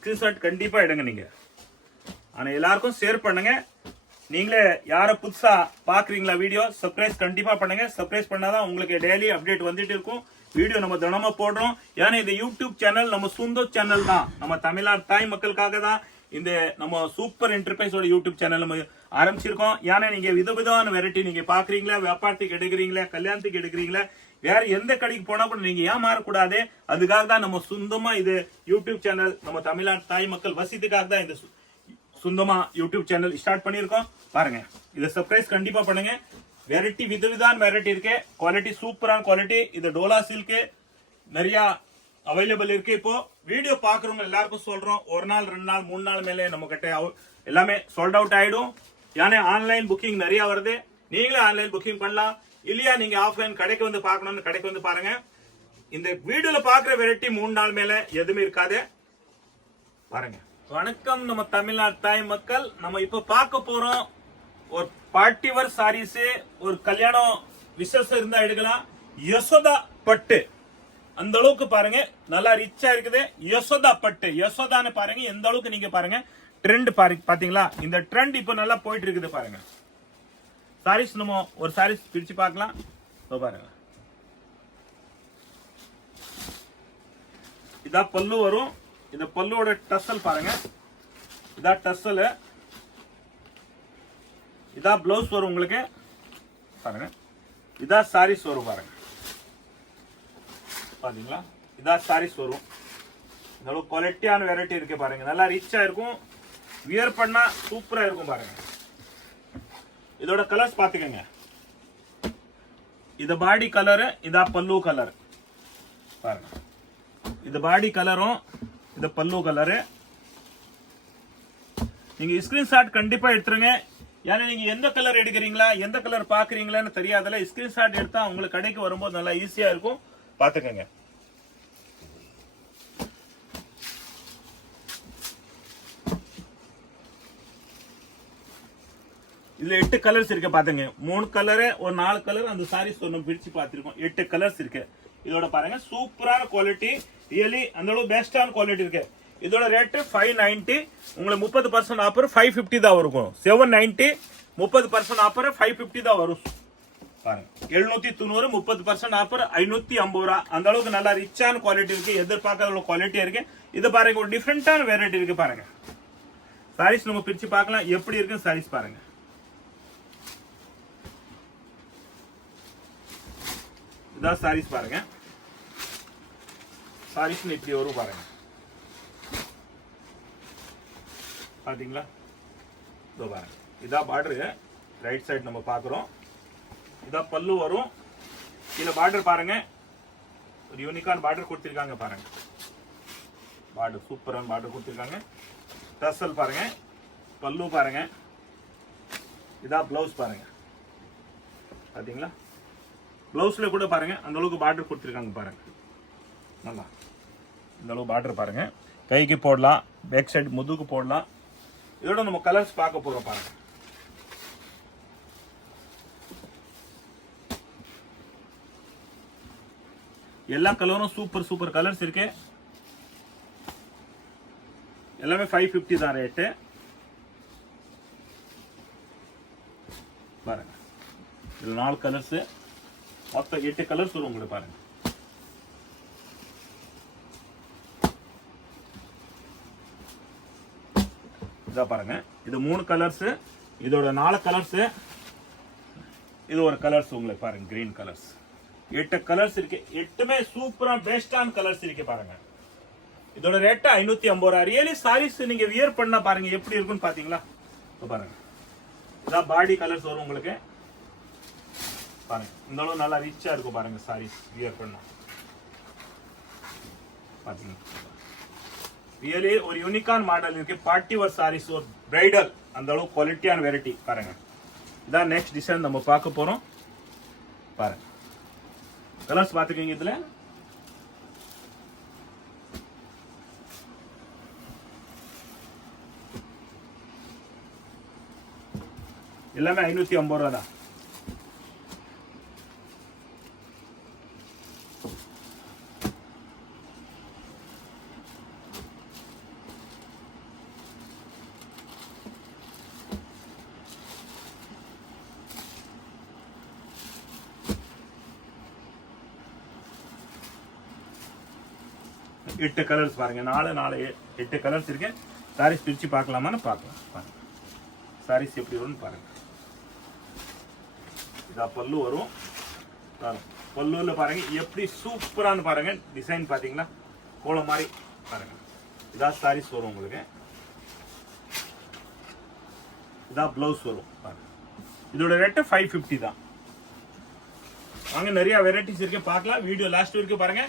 ஸ்கிரீன்ஷாட் கண்டிப்பா எடுங்க நீங்க. ஆனா எல்லாருக்கும் ஷேர் பண்ணுங்க. நீங்களே யார புதுசா பாக்குறீங்களா வீடியோ, சப்ஸ்கிரைப் கண்டிப்பா பண்ணுங்க. சப்ஸ்கிரைப் பண்ணாதான் உங்களுக்கு டெய்லி அப்டேட் வந்துட்டு இருக்கும். வீடியோ நம்ம தினமும் போடுறோம். ஏன்னா இந்த யூடியூப் சேனல் நம்ம சொந்த சேனல் தான். நம்ம தமிழ்நாடு தாய் மக்களுக்காக தான் இந்த நம்ம சூப்பர் என்டர்பிரைஸோட யூடியூப் சேனல் நம்ம ஆரம்பிச்சிருக்கோம். ஏன்னா நீங்க விதவிதமான வெரைட்டி நீங்க பாக்குறீங்களா, வியாபாரத்துக்கு எடுக்கிறீங்களா, கல்யாணத்துக்கு எடுக்கிறீங்களா, வேற எந்த கடைக்கு போனா கூட நீங்க ஏமாறக்கூடாது. அதுக்காக தான் நம்ம சொந்தமா இது யூடியூப் சேனல், நம்ம தமிழ்நாடு தாய் மக்கள் வசித்துக்காக தான் இந்த சொந்தமா யூடியூப் சேனல் ஸ்டார்ட் பண்ணிருக்கோம். பாருங்க, இதை சர்ப்ரைஸ் கண்டிப்பா பண்ணுங்க. வெரைட்டி விதவிதான வெரைட்டி இருக்கு, குவாலிட்டி சூப்பரான குவாலிட்டி. இது டோலா சில்க் நிறைய அவைலபிள் இருக்கு. இப்போ வீடியோ பாக்குறவங்க எல்லாருக்கும் சொல்றோம், ஒரு நாள் 2 நாள் 3 நாள் மேலே நம்ம கிட்ட எல்லாமே சோல்ட் அவுட் ஆயிடும். ஏன்னா ஆன்லைன் புக்கிங் நிறைய வருது. நீங்களே ஆன்லைன் புக்கிங் பண்ணலாம், இல்லையா நீங்க ஆஃப்லைன் கடைக்கு வந்து பார்க்கணும்னு கடைக்கு வந்து பாருங்க. இந்த வீடியோல பாக்குற வெரைட்டி 3 நாள் மேல எதுவுமே இருக்காது. பாருங்க. வணக்கம் நம்ம தமிழ்நாடு தாய் மக்கள். நம்ம இப்ப பார்க்க போறோம் ஒரு பார்ட்டி வேர் சாரீஸ். ஒரு கல்யாணம் விசேஷம் இருந்தா எடுக்கலாம். யசோதா பட்டு அந்த அளவுக்கு பாருங்க, நல்லா ரிச்சா இருக்குது. யசோதா பட்டு, யசோதான்னு பாருங்க எந்த அளவுக்கு நீங்க பாருங்க. ட்ரெண்ட் பாத்தீங்களா, இந்த ட்ரெண்ட் இப்ப நல்லா போயிட்டு இருக்குது பாருங்க. சாரீஸ் நம்ம ஒரு சாரீஸ் பிரிச்சு பார்க்கலாம். பாருங்க, இதா பல்லு வரும். இந்த பல்லுவோட டசல் பாருங்க, இதா டசல். இதா பிளவுஸ் வரும் உங்களுக்கு பாருங்க. இதா சாரீஸ் வரும் பாருங்க, பாத்தீங்களா. இதா சாரீஸ் வரும். இந்த அளவு குவாலிட்டியான வெரைட்டி இருக்கு பாருங்க. நல்லா ரிச்சா இருக்கும், வியர் பண்ணா சூப்பரா இருக்கும் பாருங்க. இதோட கலர்ஸ் பாத்துக்கங்க. இது பாடி கலர், இதா பல்லு கலர் பாருங்க. இது பாடி கலரும், இது பல்லு கலரு. நீங்க ஸ்கிரீன்ஷாட் கண்டிப்பா எடுத்துருங்க. ஏன்னா நீங்க எந்த கலர் எடுக்கிறீங்களா, எந்த கலர் பாக்குறீங்களான்னு தெரியாதல. ஸ்கிரீன்ஷாட் எடுத்தா உங்களுக்கு கடைக்கு வரும்போது நல்லா ஈஸியா இருக்கும். பாத்துக்கங்க. இதுல 8 கலர்ஸ் இருக்கு பாத்துங்க. 3 கலரு ஒரு 4 கலர் அந்த சாரீஸ் ஒன்று பிரிச்சு பார்த்திருக்கோம். 8 கலர்ஸ் இருக்கு. இதோட பாருங்க சூப்பரான குவாலிட்டி, ரியலி அந்த அளவு பெஸ்டான குவாலிட்டி இருக்கு. இதோட ரேட்டு 590. உங்களுக்கு 30% ஆஃபர் 550 தான் இருக்கும். 790 30% ஆஃபர் 550 தான் வரும் பாருங்க. 790 30% ஆஃபர் 550 ரூபா. அந்த அளவுக்கு நல்லா ரிச்சான குவாலிட்டி இருக்கு, எதிர்பார்க்காத குவாலிட்டியா இருக்கு. இது பாருங்க, ஒரு டிஃப்ரெண்டான வெரைட்டி இருக்கு பாருங்க. சாரீஸ் நம்ம பிரிச்சு பார்க்கலாம் எப்படி இருக்கு சாரீஸ் பாருங்க. இதான் சாரீஸ் பாருங்க. சாரீஸ் இப்படி வரும் பாருங்க, பாத்தீங்களா. இதோ பாருங்க, இதா பார்டர் ரைட் சைடு நம்ம பாக்குறோம். இதா பல்லு வரும். இதுல பார்டர் பாருங்க, ஒரு யூனிக்கான பார்டர் கொடுத்திருக்காங்க பாருங்க. பார்டர் சூப்பரான பார்டர் கொடுத்திருக்காங்க. டசல் பாருங்க, பல்லு பாருங்க. இதா பிளவுஸ் பாருங்க, பாத்தீங்களா. பிளவுஸ்ல கூட பாருங்க அந்த அளவுக்கு பார்டர் கொடுத்திருக்காங்க பாருங்க. நல்லா இந்த அளவு பார்டர் பாருங்க. கைக்கு போடலாம், பேக் சைடு முதுகு போடலாம். இதோட நம்ம கலர்ஸ் பார்க்க போறோம் பாருங்க. எல்லா கலரும் சூப்பர் சூப்பர் கலர்ஸ் இருக்கு. எல்லாமே 550 தான் ரேட்டு பாருங்க. இதுல 4 கலர்ஸ், மொத்தம் 8 கலர்ஸ் வரும் உங்களுக்கு பாருங்க. இதா பாருங்க, இது 3 கலர்ஸ், இதோட 4 கலர்ஸ், இது ஒரு கலர்ஸ் உங்களுக்கு பாருங்க. கிரீன் கலர்ஸ் 8 கலர்ஸ் இருக்கு. 8மே சூப்பரா பெஸ்டான கலர்ஸ் இருக்கு பாருங்க. இதோட ரேட் 550 ரூபா. ரியலி சாரீஸ் நீங்க வியர் பண்ணா பாருங்க எப்படி இருக்குன்னு பாத்தீங்களா. பாருங்க, இதான் பாடி கலர்ஸ் வரும் உங்களுக்கு பாருங்க. இந்த அளவு நல்லா ரிச்சா இருக்கும் பாருங்க சாரீஸ் வியர் பண்ணா பாத்தீங்க. ரியலி ஒரு யூனிக்கான மாடல் இருக்கு. பார்ட்டி வேர் சாரீஸ், ஒரு பிரைடல், அந்த அளவு குவாலிட்டியான வெரைட்டி பாருங்க. இதான் நெக்ஸ்ட் டிசைன் நம்ம பார்க்க போறோம் பாருங்க. கலர்ஸ் பாத்துக்கீங்க. இதுல எல்லாமே 550 ரூபா தான். எட்டு கலர்ஸ் பாருங்க. 8 கலர்ஸ் இருக்கு. சாரீஸ் பிரிச்சு பார்க்கலாமான்னு பார்க்கலாம். சாரீஸ் எப்படி வரும்னு பாருங்க. இதா பல்லு வரும். பல்லுல பாருங்க எப்படி சூப்பரானு பாருங்க. டிசைன் பாத்தீங்களா கோலம் மாதிரி பாருங்க. இதா சாரீஸ் வரும் உங்களுக்கு. இதா பிளவுஸ் வரும் பாருங்க. இதோட ரேட் 550 தான். வாங்க நிறைய வெரைட்டிஸ் இருக்கு பார்க்கலாம். வீடியோ லாஸ்ட் வரைக்கும் பாருங்க.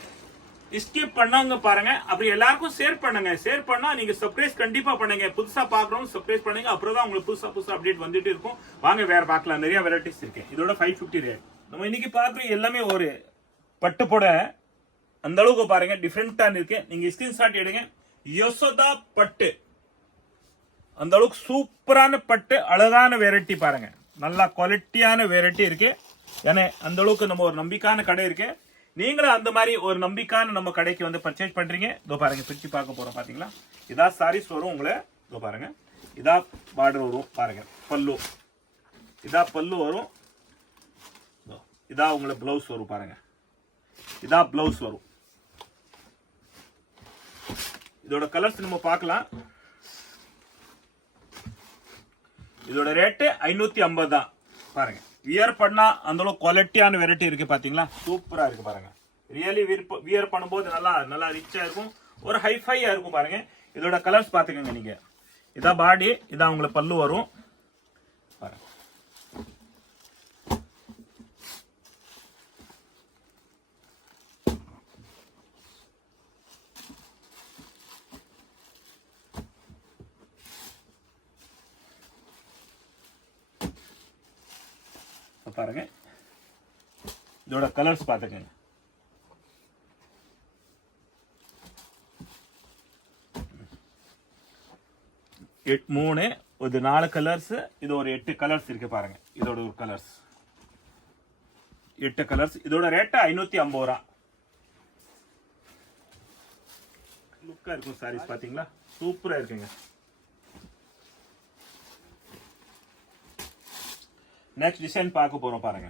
ஸ்கிப் பண்ணவங்க பாருங்க. அப்படி எல்லாருக்கும் ஷேர் பண்ணுங்க. ஷேர் பண்ணா நீங்க சப்ஸ்கிரைப் கண்டிப்பா பண்ணுங்க. புதுசா பாக்குறவங்க சப்ஸ்கிரைப் பண்ணுங்க. அப்புறம் தான் உங்களுக்கு புதுசா அப்டேட் வந்துட்டு இருக்கும். வாங்க வேற பார்க்கலாம். நிறைய வெரைட்டிஸ் இருக்கு. இதோட 550 ரேட். நம்ம இன்னைக்கு பாக்குற எல்லாமே ஒரு பட்டு புடவை அந்த அளவுக்கு பாருங்க டிஃப்ரெண்டா இருக்கு. நீங்க ஸ்கிரீன்ஷாட் எடுங்க. யசோதா பட்டு அந்த அளவுக்கு சூப்பரான பட்டு, அழகான வெரைட்டி பாருங்க. நல்லா குவாலிட்டியான வெரைட்டி இருக்கு. ஏன்னா அந்த அளவுக்கு நம்ம ஒரு நம்பிக்கையான கடை இருக்கு. நீங்களும் அந்த மாதிரி ஒரு நம்பிக்கையான நம்ம கடைக்கு வந்து பர்ச்சேஸ் பண்றீங்க. இதோ பாருங்க பிரிச்சு பார்க்க போறோம் பாத்தீங்களா. இதா சாரீஸ் வரும் உங்களை. இதோ பாருங்க. இதா பார்டர் வரும் பாருங்க. பல்லு இதா பல்லு வரும். இதா உங்களுக்கு பிளவுஸ் வரும் பாருங்க. இதா பிளவுஸ் வரும். இதோட கலர்ஸ் நம்ம பார்க்கலாம். இதோட ரேட்டு 550 தான் பாருங்க. வியர் பண்ணா அந்த அளவுக்கு குவாலிட்டியான வெரைட்டி இருக்கு பாத்தீங்களா. சூப்பரா இருக்கு பாருங்க. ரியலி வியர் பண்ணும்போது நல்லா ரிச்சா இருக்கும். ஒரு ஹைஃபையா இருக்கும் பாருங்க. இதோட கலர்ஸ் பாத்துக்கோங்க நீங்க. இதா பாடி. இதா உங்களுக்கு பல்லு வரும் பாருங்க. பாருங்க. இதோட கலர்ஸ் பாத்துக்கங்க. மூணு ஒரு 4 கலர்ஸ். இது ஒரு 8 கலர்ஸ் இருக்கு பாருங்க. இதோட ஒரு கலர்ஸ் 8 கலர்ஸ். இதோட ரேட் 550 ரூபா. லுக்கா இருக்கும் சாரீஸ் பாத்தீங்களா. சூப்பரா இருக்குங்க. நெக்ஸ்ட் டிசைன் பார்க்க போறோம் பாருங்க.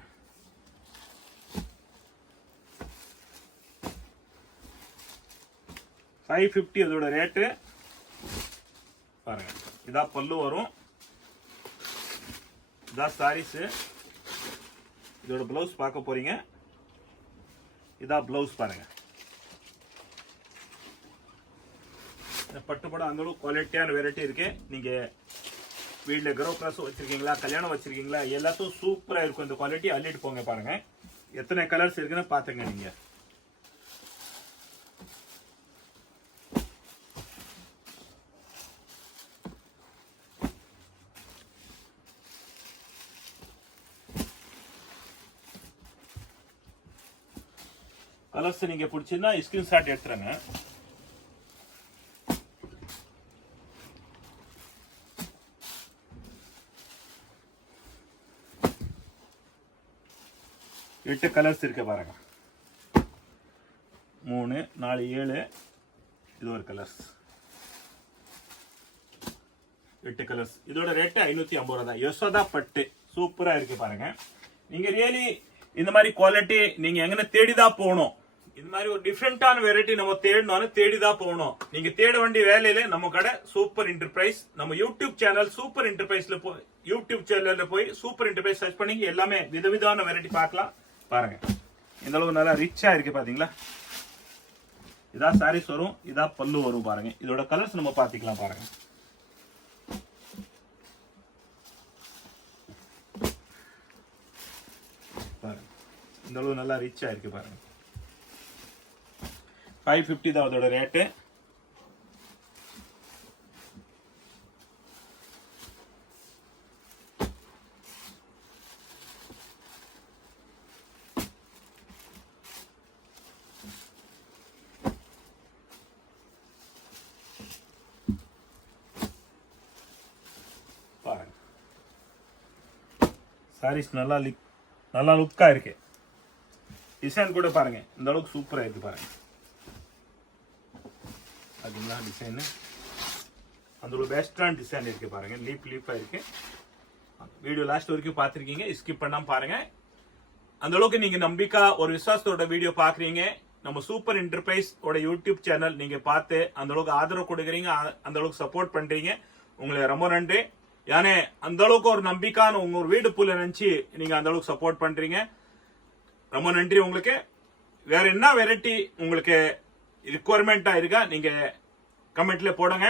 $550 அதோட ரேட்டு பாருங்க. இதா பல்லு வரும். இதா சாரீஸ். இதோட பிளவுஸ் பார்க்க போறீங்க. இதா பிளவுஸ் பாருங்க. பட்டுப்படம் அந்த அளவுக்கு குவாலிட்டியான வெரைட்டி இருக்கு. நீங்க வீட்டில் கிரோ கிளாஸ் வச்சிருக்கீங்களா, கல்யாணம் வச்சிருக்கீங்களா, எல்லாத்தையும் சூப்பரா இருக்கும். இந்த குவாலிட்டி அள்ளிட்டு போங்க பாருங்க. எத்தனை கலர்ஸ் இருக்குன்னு பாத்துங்க நீங்க. கலர்ஸ் நீங்க பிடிச்சிருந்தா ஸ்கிரீன்ஷாட் எடுத்துருங்க. எட்டு கலர்ஸ் இருக்கு பாருங்க. 3 4 7 இது ஒரு கலர்ஸ். 8 கலர்ஸ். இதோட ரேட் 550 ரூபா தான். யசோதா பட்டு சூப்பரா இருக்கு பாருங்க. நீங்க ரியலி இந்த மாதிரி குவாலிட்டி நீங்க எங்கன தேடிதான் போகணும். இந்த மாதிரி ஒரு டிஃப்ரெண்டான வெரைட்டி நம்ம தேடணும், தேடிதான் போகணும். நீங்க தேட வேண்டிய வேலையில நம்ம கடை சூப்பர் என்டர்பிரைஸ். நம்ம யூடியூப் சேனல் சூப்பர் என்டர்பிரைஸ்ல போய் யூடியூப் சேனல்ல போய் சூப்பர் என்டர்பிரைஸ் சர்ச் பண்ணி எல்லாமே விதவிதமான வெரைட்டி பார்க்கலாம் பாருங்க. இந்த அளவு நல்லா ரிச்சா இருக்கு பாத்தீங்களா. இதா சாரீஸ் வரும். இதா பல்லு வரும் பாருங்க. இதோட கலர்ஸ் நம்ம பாத்துக்கலாம் பாருங்க. பாருங்க இந்த அளவு நல்லா ரிச்சா இருக்கு பாருங்க. 550 தான் அதோட ரேட்டு. பாருங்க சாரீஸ் நல்லா லுக்கா இருக்கு. டிசைன் கூட பாருங்க இந்த அளவுக்கு சூப்பரா இருக்கு பாருங்க. அதுங்களா டிசைன் அந்த ஒரு பெஸ்டான டிசைன் இருக்கு பாருங்க. லீப்பா இருக்கு. வீடியோ லாஸ்ட் வரைக்கும் பார்த்துருக்கீங்க. ஸ்கிப் பண்ணாம பாருங்க. அந்த அளவுக்கு நீங்க நம்பிக்கை ஒரு விசுவாசத்தோட வீடியோ பாக்குறீங்க. நம்ம சூப்பர் என்டர்பிரைஸ் ஓட யூடியூப் சேனல் நீங்க பார்த்து அந்த அளவுக்கு ஆதரவு கொடுக்குறீங்க, அந்த அளவுக்கு சப்போர்ட் பண்றீங்க. உங்களுக்கு ரொம்ப நன்றி. ஏன்னா அந்த அளவுக்கு ஒரு நம்பிக்கையான உங்க ஒரு வீடு போல நினைச்சு நீங்க அந்த அளவுக்கு சப்போர்ட் பண்றீங்க. ரொம்ப நன்றி உங்களுக்கு. வேற என்ன வெரைட்டி உங்களுக்கு ரிக்குவயர்மெண்டா இருக்கா நீங்க கமெண்ட்ல போடுங்க.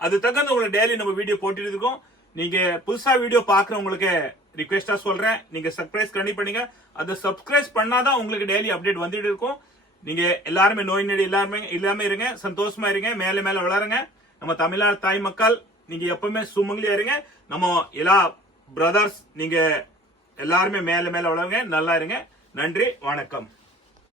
அது தகுந்த உங்களுக்கு டெய்லி நம்ம வீடியோ போட்டுட்டு இருக்கோம். நீங்க புதுசா வீடியோ பாக்குறவங்களுக்கு ரிக்வெஸ்டா சொல்றேன், நீங்க சப்ஸ்கிரைப் பண்ணி பண்ணுங்க. அதை சப்ஸ்கிரைப் பண்ணாதான் உங்களுக்கு டெய்லி அப்டேட் வந்துட்டு இருக்கும். நீங்க எல்லாருமே நோய் நொடி இல்லாம இருங்க, சந்தோஷமா இருங்க, மேல மேல வளருங்க. நம்ம தமிழ்நாடு தாய் மக்கள் நீங்க எப்பவுமே சுமங்கலியா இருங்க. நம்ம எல்லா பிரதர்ஸ் நீங்க எல்லாருமே மேல மேல வளருங்க, நல்லா இருங்க. நன்றி, வணக்கம்.